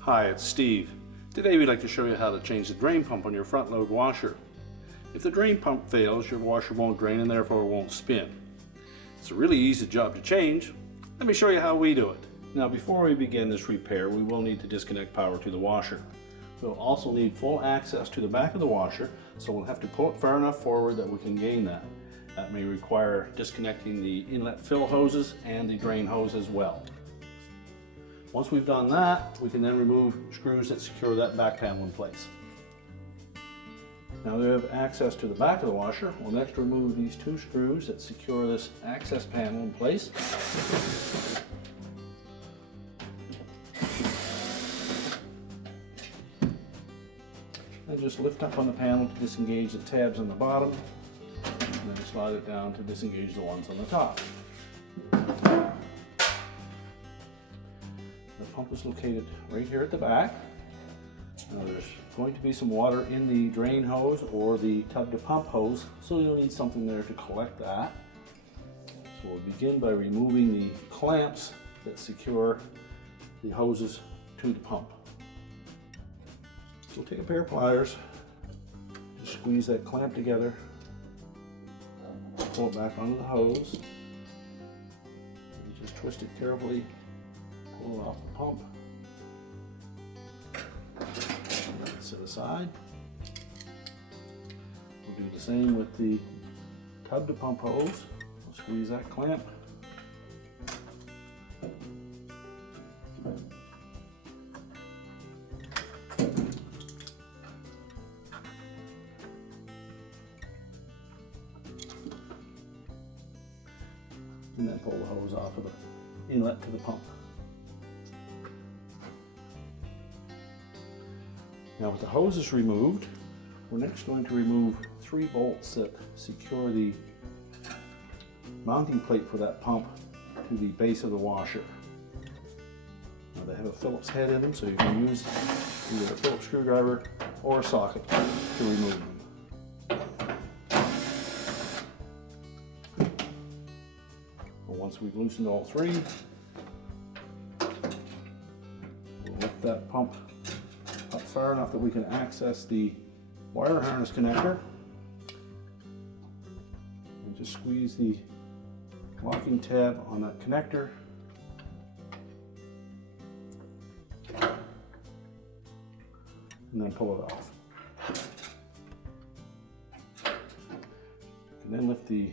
Hi, it's Steve. Today we'd like to show you how to change the drain pump on your front load washer. If the drain pump fails, your washer won't drain and therefore it won't spin. It's a really easy job to change. Let me show you how we do it. Now before we begin this repair, we will need to disconnect power to the washer. We'll also need full access to the back of the washer, so we'll have to pull it far enough forward that we can gain that. That may require disconnecting the inlet fill hoses and the drain hose as well. Once we've done that, we can then remove screws that secure that back panel in place. Now that we have access to the back of the washer, we'll next remove these two screws that secure this access panel in place. And just lift up on the panel to disengage the tabs on the bottom, and then slide it down to disengage the ones on the top. The pump is located right here at the back. Now there's going to be some water in the drain hose or the tub to pump hose, so you'll need something there to collect that. So we'll begin by removing the clamps that secure the hoses to the pump. So we'll take a pair of pliers, just squeeze that clamp together, pull it back onto the hose, and just twist it carefully. Pull it off the pump, let it sit aside. We'll do the same with the tub to pump hose. We'll squeeze that clamp. And then pull the hose off of the inlet to the pump. Now with the hoses removed, we're next going to remove 3 bolts that secure the mounting plate for that pump to the base of the washer. Now they have a Phillips head in them, so you can use either a Phillips screwdriver or a socket to remove them. Once we've loosened all 3, we'll lift that pump up far enough that we can access the wire harness connector, and just squeeze the locking tab on that connector, and then pull it off. And then lift the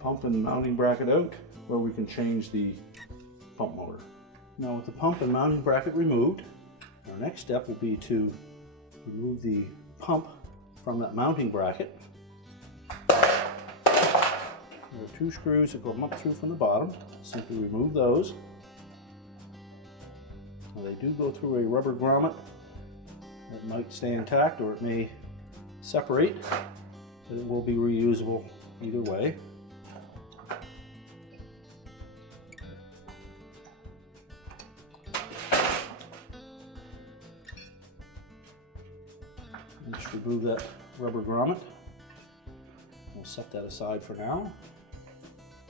pump and mounting bracket out, where we can change the pump motor. Now with the pump and mounting bracket removed, our next step will be to remove the pump from that mounting bracket. There are 2 screws that go up through from the bottom. Simply remove those. Now they do go through a rubber grommet that might stay intact or it may separate, but it will be reusable either way. Just remove that rubber grommet. We'll set that aside for now.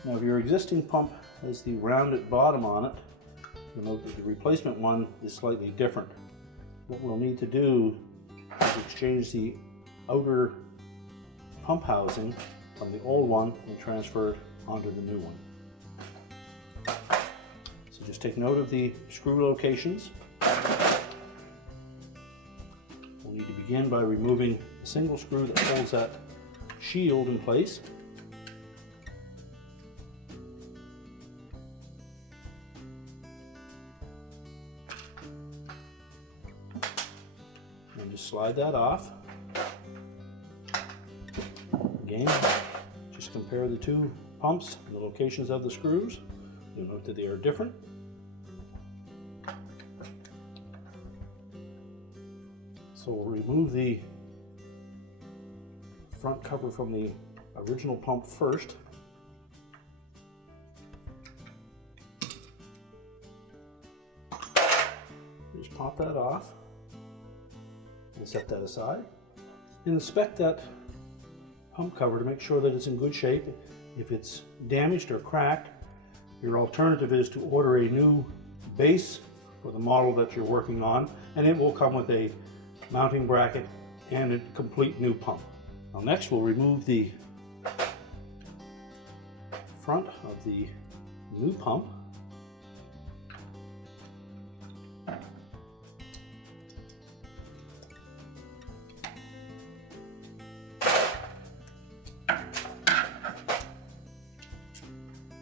Now if your existing pump has the rounded bottom on it, you'll note that the replacement one is slightly different. What we'll need to do is exchange the outer pump housing from the old one and transfer it onto the new one. So just take note of the screw locations. We'll need to begin by removing a single screw that holds that shield in place. And just slide that off. Again, just compare the 2 pumps and the locations of the screws. You'll note that they are different. So we'll remove the front cover from the original pump first. Just pop that off and set that aside. And inspect that pump cover to make sure that it's in good shape. If it's damaged or cracked, your alternative is to order a new base for the model that you're working on, and it will come with a mounting bracket and a complete new pump. Now next we'll remove the front of the new pump.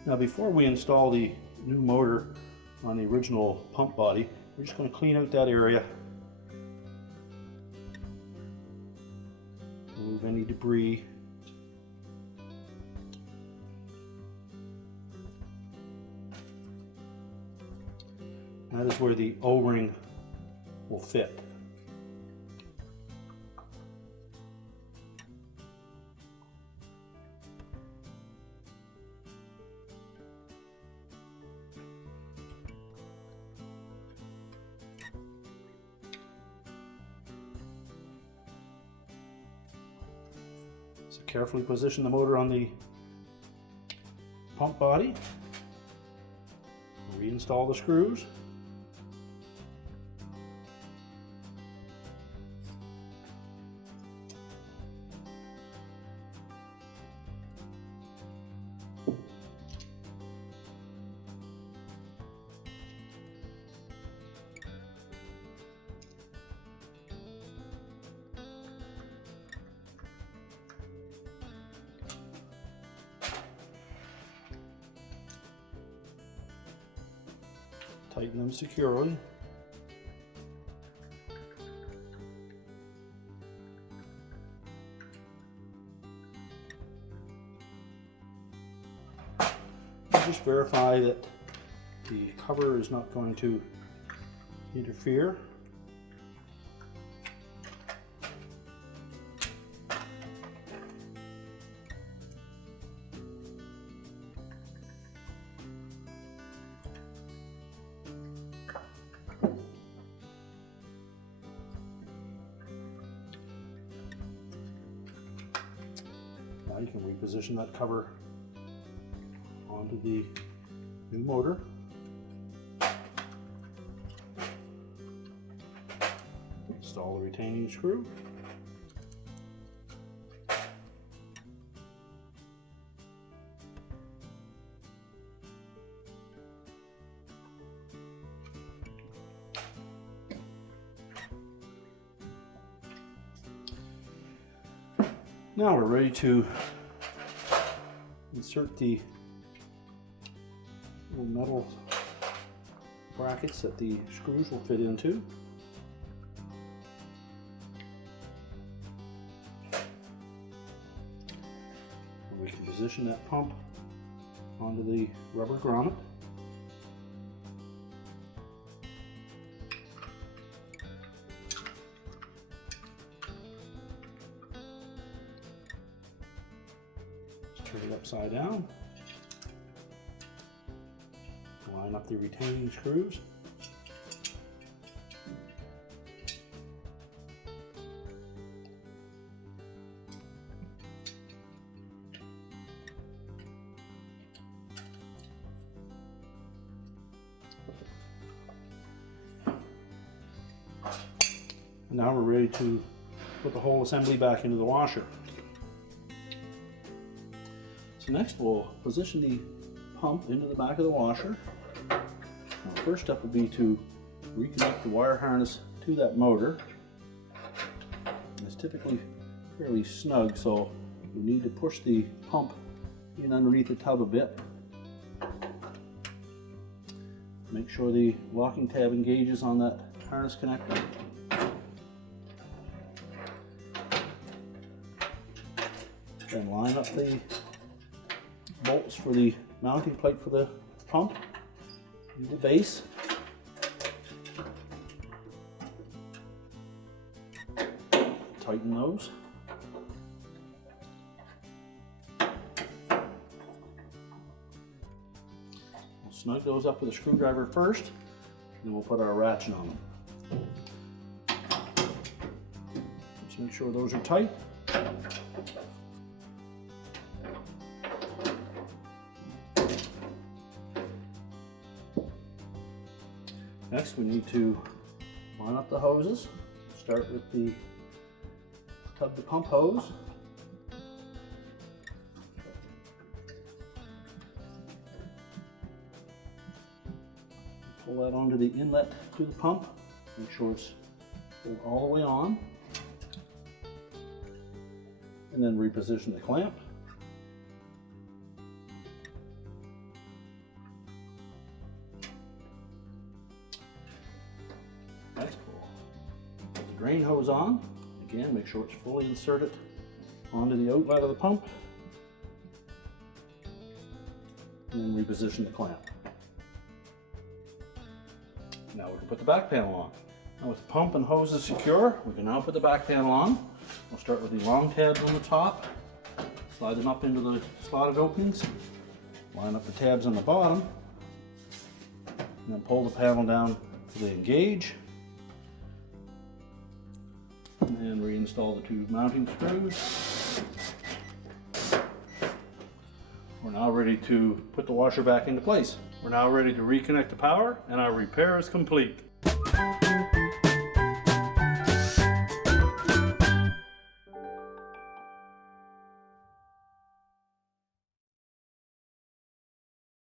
Now before we install the new motor on the original pump body, we're just going to clean out that area, remove any debris. That is where the O-ring will fit. So carefully position the motor on the pump body. Reinstall the screws. Tighten them securely. Just verify that the cover is not going to interfere. Now you can reposition that cover onto the new motor. Install the retaining screw. Now we're ready to insert the little metal brackets that the screws will fit into. And we can position that pump onto the rubber grommet. Turn it upside down. Line up the retaining screws. And now we're ready to put the whole assembly back into the washer. So next we'll position the pump into the back of the washer. Now, the first step will be to reconnect the wire harness to that motor. It's typically fairly snug, so we need to push the pump in underneath the tub a bit. Make sure the locking tab engages on that harness connector. Then line up the bolts for the mounting plate for the pump and the base. Tighten those. We'll snug those up with a screwdriver first, and then we'll put our ratchet on them. Just make sure those are tight. Next we need to line up the hoses. Start with the tub to pump hose. Pull that onto the inlet to the pump. Make sure it's pulled all the way on. And then reposition the clamp. That's cool. Put the drain hose on. Again, make sure it's fully inserted onto the outlet of the pump. And then reposition the clamp. Now we can put the back panel on. Now with the pump and hoses secure, we can now put the back panel on. We'll start with the long tabs on the top, slide them up into the slotted openings, line up the tabs on the bottom, and then pull the panel down to the engage, and then reinstall the two mounting screws. We're now ready to put the washer back into place. We're now ready to reconnect the power, and our repair is complete.